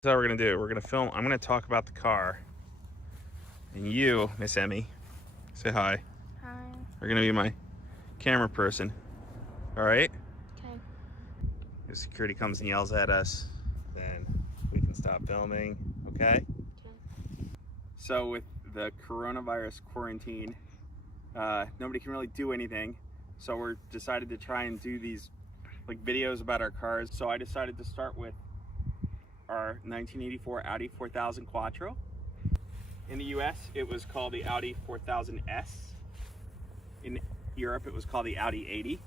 That's what we're gonna do. We're gonna film. I'm gonna talk about the car, and you, Miss Emmie, say hi. Hi. You're gonna be my camera person. All right? Okay. If security comes and yells at us, then we can stop filming. Okay? Okay. So with the coronavirus quarantine, nobody can really do anything. So we're decided to try and do these like videos about our cars. So I decided to start with our 1984 Audi 4000 Quattro. In the US, it was called the Audi 4000S. In Europe, it was called the Audi 80.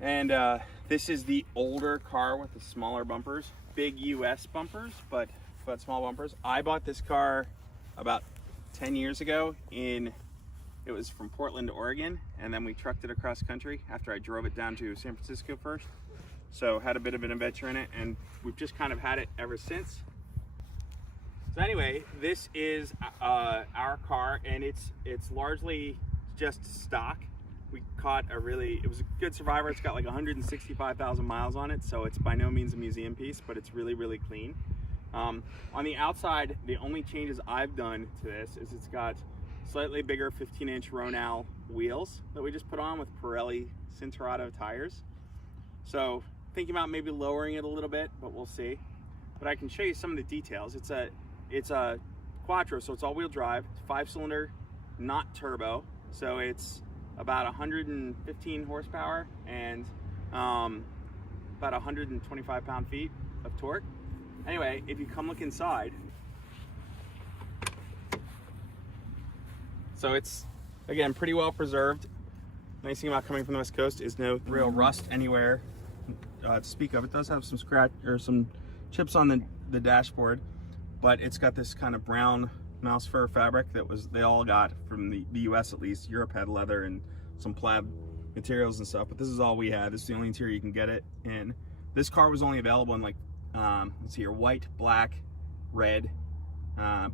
And this is the older car with the smaller bumpers, big US bumpers, but small bumpers. I bought this car about 10 years ago. It was from Portland, Oregon, and then we trucked it across country after I drove it down to San Francisco first. So had a bit of an adventure in it, and we've just kind of had it ever since. So anyway, this is our car, and it's largely just stock. We caught it was a good survivor. It's got like 165,000 miles on it, so it's by no means a museum piece, but it's really, really clean. On the outside, the only changes I've done to this is it's got slightly bigger 15-inch Ronal wheels that we just put on with Pirelli Cinturato tires. So thinking about maybe lowering it a little bit, but we'll see. But I can show you some of the details. It's a Quattro, so it's all-wheel drive, 5-cylinder, not turbo. So it's about 115 horsepower and about 125 pound-feet of torque. Anyway, if you come look inside, so it's again pretty well preserved. Nice thing about coming from the West Coast is no real rust anywhere to speak of. It does have some scratch or some chips on the dashboard, but it's got this kind of brown mouse fur fabric that they all got from the US at least. Europe had leather and some plaid materials and stuff, but this is all we had. This is the only interior you can get it in. This car was only available in like let's see here, white, black, red,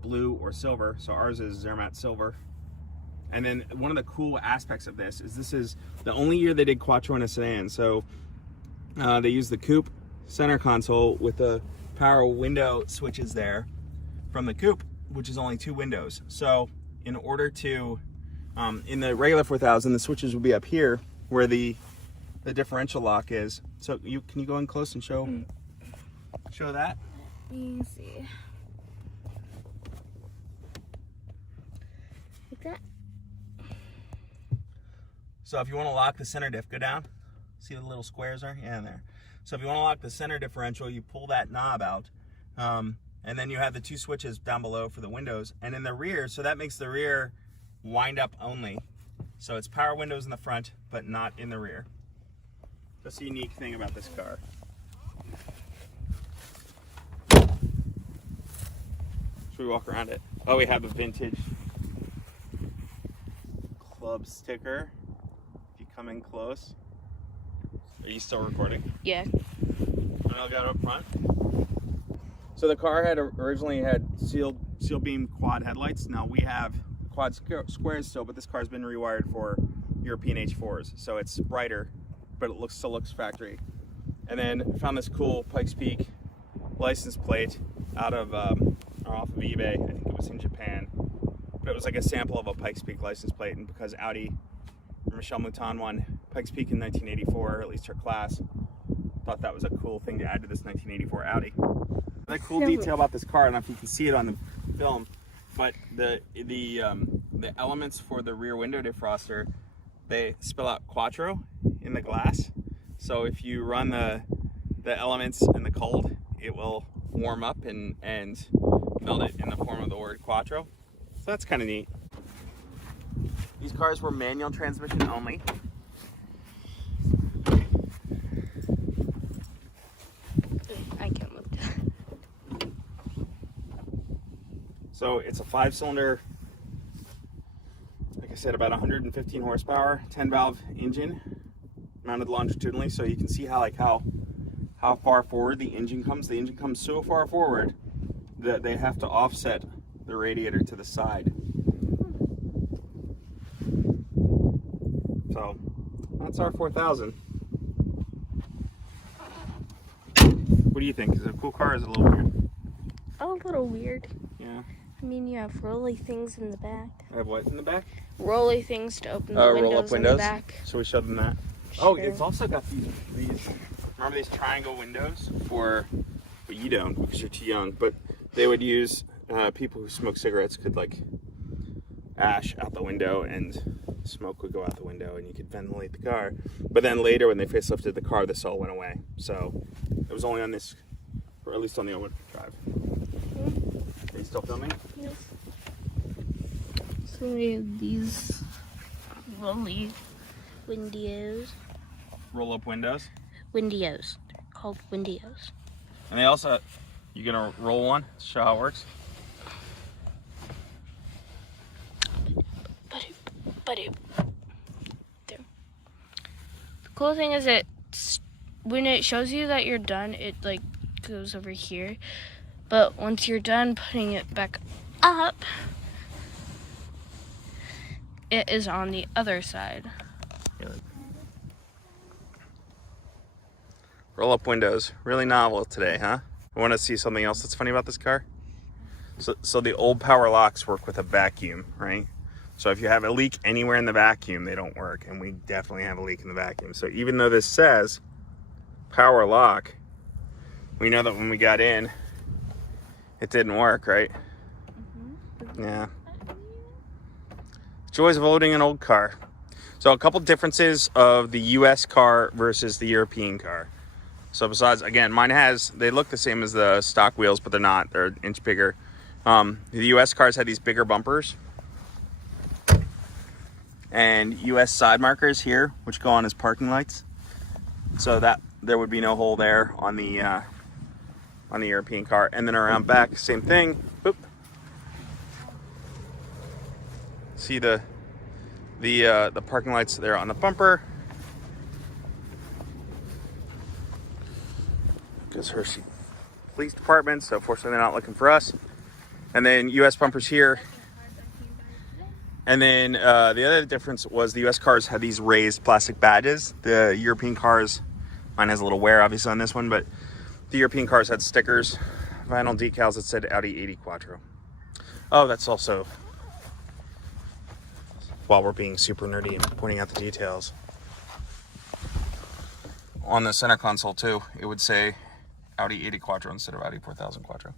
blue, or silver. So ours is Zermatt silver. And then one of the cool aspects of this is the only year they did Quattro in a sedan. So they used the coupe center console with the power window switches there from the coupe, which is only 2 windows. So in order to, in the regular 4000, the switches will be up here where the differential lock is. So can you go in close and show that? Let me see. Like that. So if you want to lock the center diff, go down. See the little squares are? Yeah, in there. So if you want to lock the center differential, you pull that knob out. And then you have the 2 switches down below for the windows. And in the rear, so that makes the rear wind up only. So it's power windows in the front, but not in the rear. That's the unique thing about this car. Should we walk around it? Oh, we have a vintage club sticker. If you come in close. Are you still recording? Yeah. I'll go up front. So the car originally had seal beam quad headlights. Now we have quad squares still, but this car's been rewired for European H4s, so it's brighter, but it still looks factory. And then found this cool Pikes Peak license plate out of or off of eBay. I think it was in Japan, but it was like a sample of a Pikes Peak license plate. And because Audi, Michelle Mouton won Pikes Peak in 1984, or at least her class, thought that was a cool thing to add to this 1984 Audi. The cool detail about this car, I don't know if you can see it on the film, but the elements for the rear window defroster, they spill out Quattro in the glass. So if you run the elements in the cold, it will warm up and melt it in the form of the word Quattro. So that's kind of neat. These cars were manual transmission only. I can't look. So it's a 5-cylinder, like I said, about 115 horsepower, 10-valve engine, mounted longitudinally, so you can see how far forward the engine comes. The engine comes so far forward that they have to offset the radiator to the side. So that's our 4000. What do you think? Is it a cool car or is it a little weird? a little weird? Yeah. I mean, you have rolly things in the back. I have what in the back? Rolly things to open the windows Roll up windows. in the back. So we showed them that. Sure. Oh, it's also got these. Remember these triangle windows for? But you don't because you're too young. But they would use people who smoke cigarettes could like ash out the window and smoke would go out the window and you could ventilate the car. But then later when they facelifted the car, this all went away. So it was only on this, or at least on the old drive. Are you still filming? Yes. So we have these rolly windows. Roll up windows. Windows. They're called windows. And they also, you gonna roll one? Show how it works. There. The cool thing is when it shows you that you're done, it like goes over here. But once you're done putting it back up, it is on the other side. Roll up windows. Really novel today, huh? I want to see something else that's funny about this car. So the old power locks work with a vacuum, right? So if you have a leak anywhere in the vacuum, they don't work. And we definitely have a leak in the vacuum. So even though this says power lock, we know that when we got in, it didn't work, right? Mm-hmm. Yeah. Joys of owning an old car. So a couple differences of the US car versus the European car. So besides, again, mine they look the same as the stock wheels, but they're not. They're an inch bigger. The US cars had these bigger bumpers. And US side markers here, which go on as parking lights. So that there would be no hole there on the European car. And then around back, same thing. Boop. See the parking lights there on the bumper. Because Hershey Police Department, so fortunately they're not looking for us. And then US bumpers here. And then the other difference was the US cars had these raised plastic badges. The European cars, mine has a little wear obviously on this one, but the European cars had stickers, vinyl decals that said Audi 80 Quattro. Oh, that's also, while we're being super nerdy and pointing out the details, on the center console too, it would say Audi 80 Quattro instead of Audi 4000 Quattro.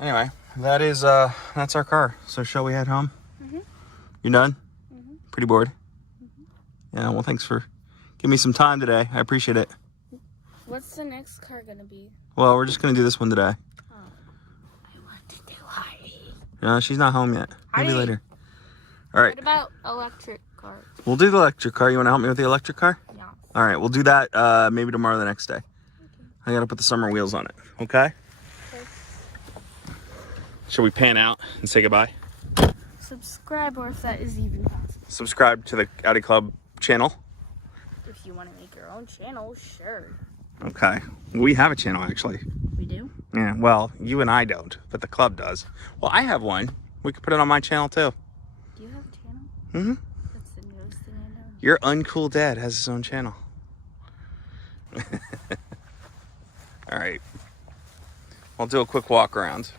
Anyway, that's our car. So shall we head home? Mm-hmm. You done? Mm-hmm. Pretty bored? Mm-hmm. Yeah, well thanks for giving me some time today. I appreciate it. What's the next car gonna be? Well, we're just gonna do this one today. Oh. I want to do Heidi. No, she's not home yet. Maybe later. All right. What about electric cars? We'll do the electric car. You want to help me with the electric car? Yeah. All right, we'll do that maybe tomorrow or the next day. Okay. I gotta put the summer wheels on it. Okay? Shall we pan out and say goodbye? Subscribe, or if that is even possible. Subscribe to the Audi Club channel. If you want to make your own channel, sure. Okay. We have a channel, actually. We do? Yeah, well, you and I don't, but the club does. Well, I have one. We could put it on my channel, too. Do you have a channel? Mm-hmm. That's the newest thing I know. Your uncool dad has his own channel. All right. I'll do a quick walk around.